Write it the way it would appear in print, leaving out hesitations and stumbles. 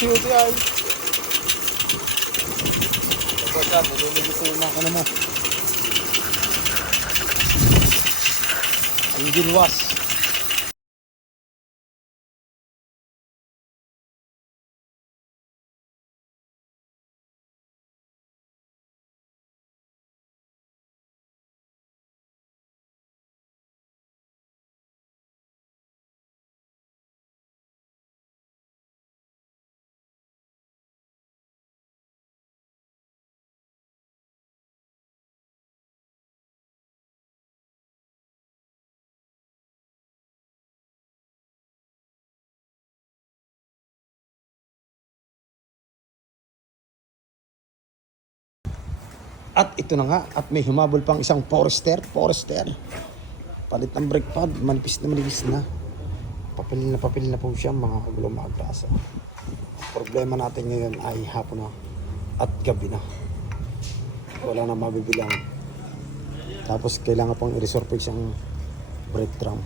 UTI. Tapos yan, nililigiso na ka naman. Engine wash. At ito na nga, at may humabol pang isang Forester. Palit ng brake pad, manipis na. Papel na po siya, mga kagulong mga klase. Problema natin ngayon ay hapon na at gabi na. Wala na mabibilang. Tapos kailangan pang i-resurface ang brake drum.